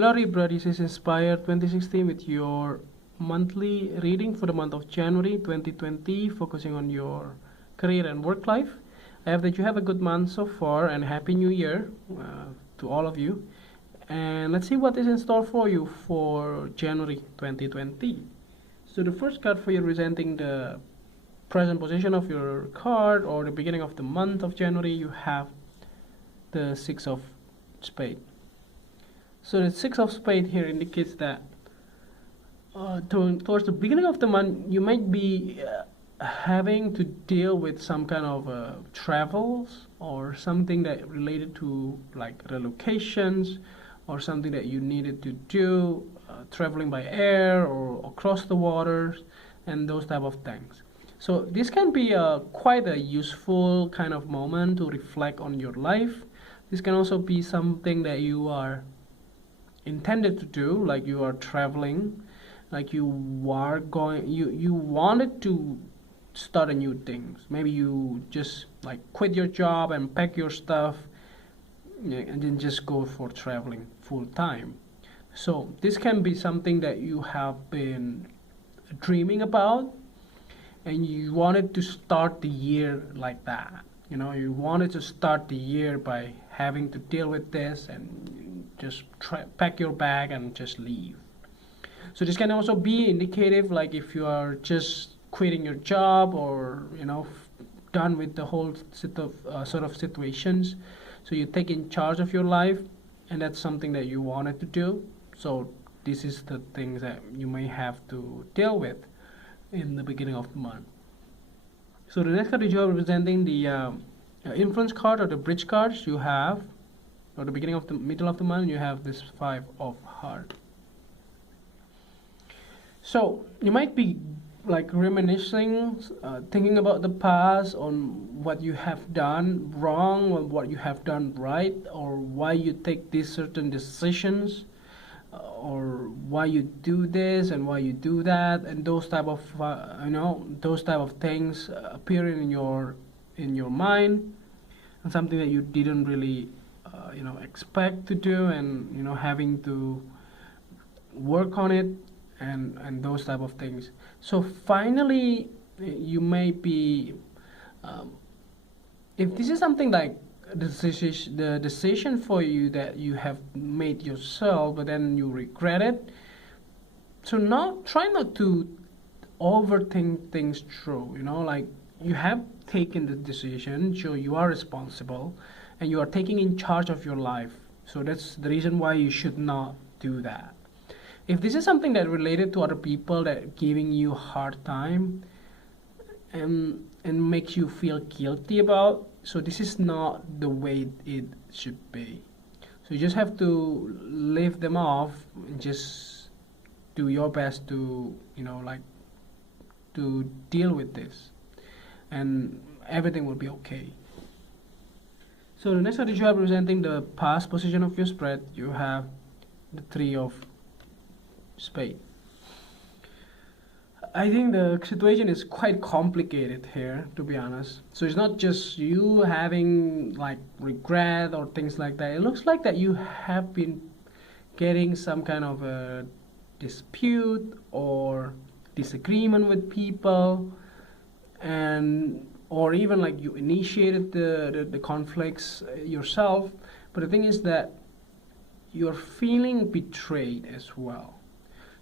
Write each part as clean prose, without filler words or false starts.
Hello Libra, this is Inspire 2016 with your monthly reading for the month of January 2020, focusing on your career and work life. I hope that you have a good month so far and Happy New Year to all of you. And let's see what is in store for you for January 2020. So the first card for you representing the present position of your card or the beginning of the month of January, you have the Six of Spades. So the Six of Spades here indicates that towards the beginning of the month, you might be having to deal with some kind of travels or something that related to like relocations or something that you needed to do, traveling by air or across the waters and those type of things. So this can be quite a useful kind of moment to reflect on your life. This can also be something that you are intended to do, like you are traveling, like you wanted to start a new things. Maybe you just like quit your job and pack your stuff, and then just go for traveling full time. So this can be something that you have been dreaming about, and you wanted to start the year like that. You wanted to start the year by having to deal with this and just pack your bag and just leave. So this can also be indicative, like if you are just quitting your job or done with the whole sort of situations. So you take in charge of your life, and that's something that you wanted to do. So this is the things that you may have to deal with in the beginning of the month. So the next card is representing the influence card or the bridge cards you have, or the beginning of the middle of the month, you have this Five of Hearts. So you might be like reminiscing, thinking about the past, on what you have done wrong or what you have done right, or why you take these certain decisions, or why you do this and why you do that, and those type of things appearing in your mind, and something that you didn't really expect to do, and having to work on it, and those type of things. So finally you may be if this is something like the decision for you that you have made yourself, but then you regret it, so try not to overthink things through. Like you have taken the decision, so you are responsible and you are taking in charge of your life. So that's the reason why you should not do that. If this is something that related to other people that giving you a hard time and makes you feel guilty about, so this is not the way it should be. So you just have to leave them off and just do your best to to deal with this, and everything will be okay. So the next card is you are representing the past position of your spread. You have the Three of Spades. I think the situation is quite complicated here, to be honest. So it's not just you having like regret or things like that. It looks like that you have been getting some kind of a dispute or disagreement with people, and or even like you initiated the conflicts yourself. But the thing is that you're feeling betrayed as well.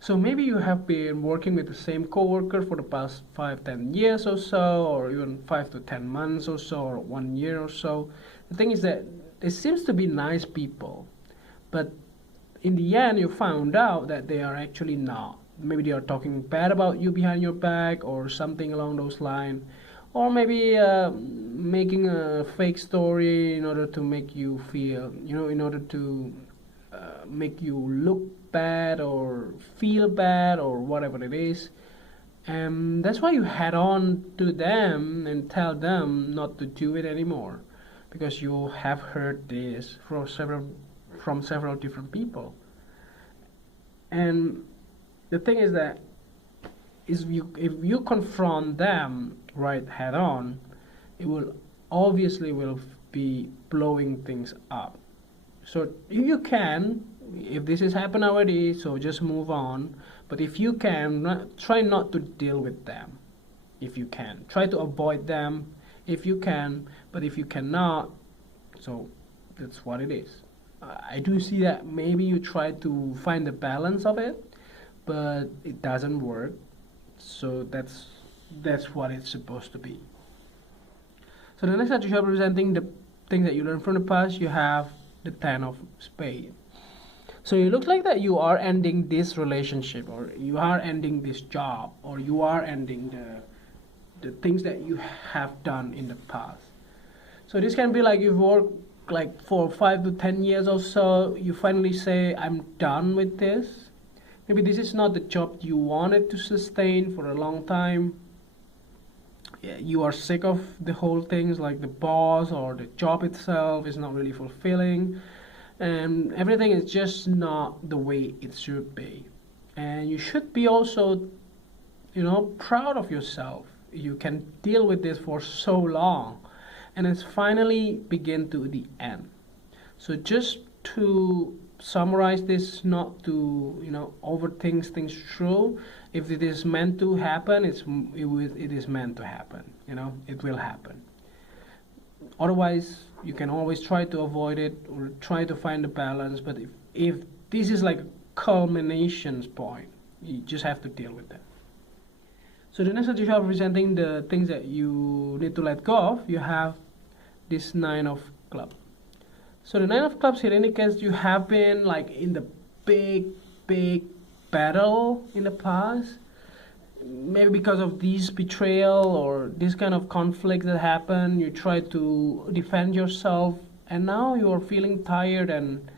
So maybe you have been working with the same coworker for the past 5-10 years or so, or even 5 to 10 months or so, or 1 year or so. The thing is that it seems to be nice people, but in the end you found out that they are actually not. Maybe they are talking bad about you behind your back or something along those lines, or maybe making a fake story in order to make you feel, in order to make you look bad or feel bad or whatever it is. And that's why you head on to them and tell them not to do it anymore, because you have heard this from several different people. And the thing is that if you confront them right head on, it will obviously will be blowing things up. So if you can, if this has happened already, so just move on. But if you can, try not to deal with them. If you can, try to avoid them if you can. But if you cannot, so that's what it is. I do see that maybe you try to find the balance of it, but it doesn't work. So that's what it's supposed to be. So the next card you have representing the things that you learned from the past, you have the Ten of Spades. So it looks like that you are ending this relationship, or you are ending this job, or you are ending the things that you have done in the past. So this can be like you've worked like for 5 to 10 years or so, you finally say, I'm done with this. Maybe this is not the job you wanted to sustain for a long time. You are sick of the whole things, like the boss or the job itself is not really fulfilling, and everything is just not the way it should be. And you should be also, proud of yourself. You can deal with this for so long, and it's finally begin to the end. So just to summarize this, not to overthink things through. If it is meant to happen, it is meant to happen. It will happen. Otherwise, you can always try to avoid it or try to find a balance. But if this is like a culmination point, you just have to deal with that. So the next that you have representing the things that you need to let go of, you have this Nine of Clubs. So the Nine of Clubs here indicates you have been like in the big battle in the past. Maybe because of this betrayal or this kind of conflict that happened, you try to defend yourself, and now you are feeling tired and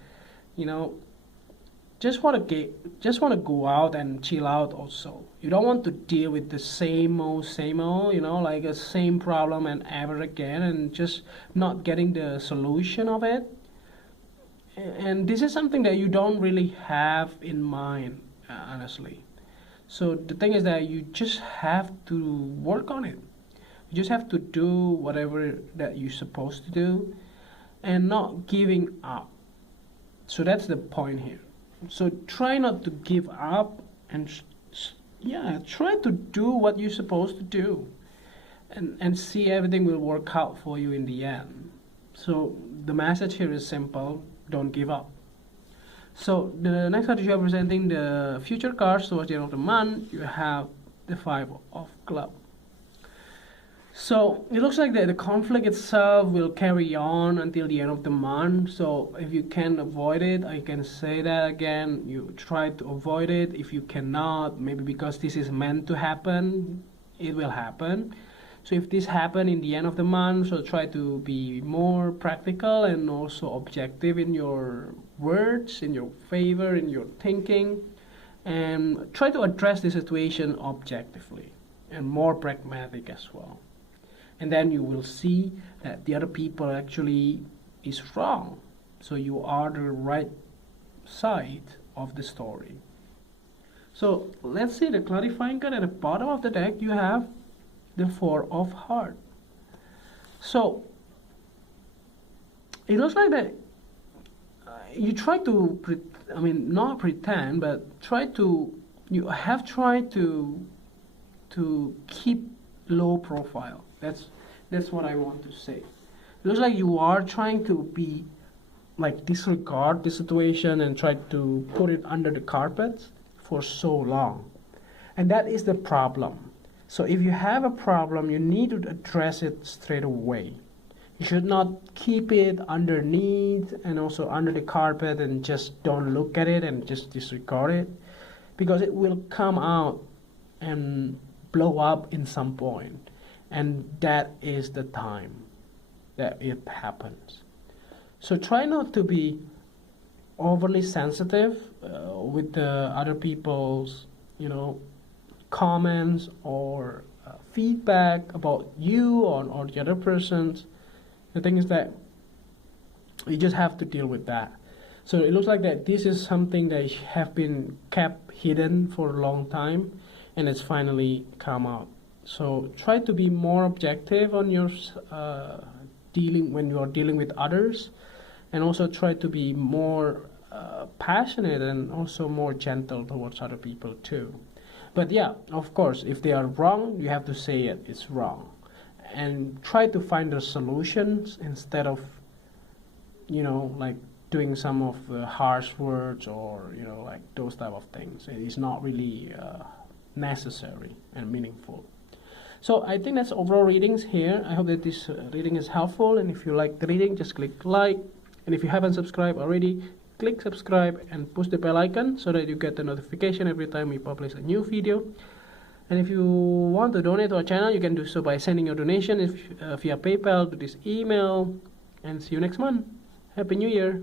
just want to go out and chill out also. You don't want to deal with the same old, like a same problem and ever again, and just not getting the solution of it. And this is something that you don't really have in mind, honestly. So the thing is that you just have to work on it. You just have to do whatever that you're supposed to do and not giving up. So that's the point here. So try not to give up, and try to do what you're supposed to do, and see everything will work out for you in the end. So the message here is simple: don't give up. So the next card you are presenting the future cards towards the end of the month. You have the Five of Clubs. So it looks like the conflict itself will carry on until the end of the month. So if you can avoid it, I can say that again, you try to avoid it. If you cannot, maybe because this is meant to happen, it will happen. So if this happen in the end of the month, so try to be more practical and also objective in your words, in your favor, in your thinking, and try to address the situation objectively and more pragmatic as well. And then you will see that the other people actually is wrong. So you are the right side of the story. So let's see the clarifying card at the bottom of the deck. You have the Four of Hearts. So it looks like that you try to, not pretend, but you have tried to keep low profile. That's what I want to say. It looks like you are trying to be like disregard the situation and try to put it under the carpet for so long. And that is the problem. So if you have a problem, you need to address it straight away. You should not keep it underneath and also under the carpet and just don't look at it and just disregard it, because it will come out and blow up in some point. And that is the time that it happens. So try not to be overly sensitive with the other people's, comments or feedback about you or the other person's. The thing is that you just have to deal with that. So it looks like that this is something that have been kept hidden for a long time, and it's finally come out. So try to be more objective on your when you are dealing with others, and also try to be more passionate and also more gentle towards other people too. But yeah, of course, if they are wrong, you have to say it, it's wrong. And try to find the solutions instead of, like doing some of the harsh words or, like those type of things. It is not really necessary and meaningful. So I think that's overall readings here. I hope that this reading is helpful, and if you like the reading, just click like, and if you haven't subscribed already, click subscribe and push the bell icon so that you get the notification every time we publish a new video. And if you want to donate to our channel, you can do so by sending your donation via PayPal to this email, and see you next month. Happy New Year!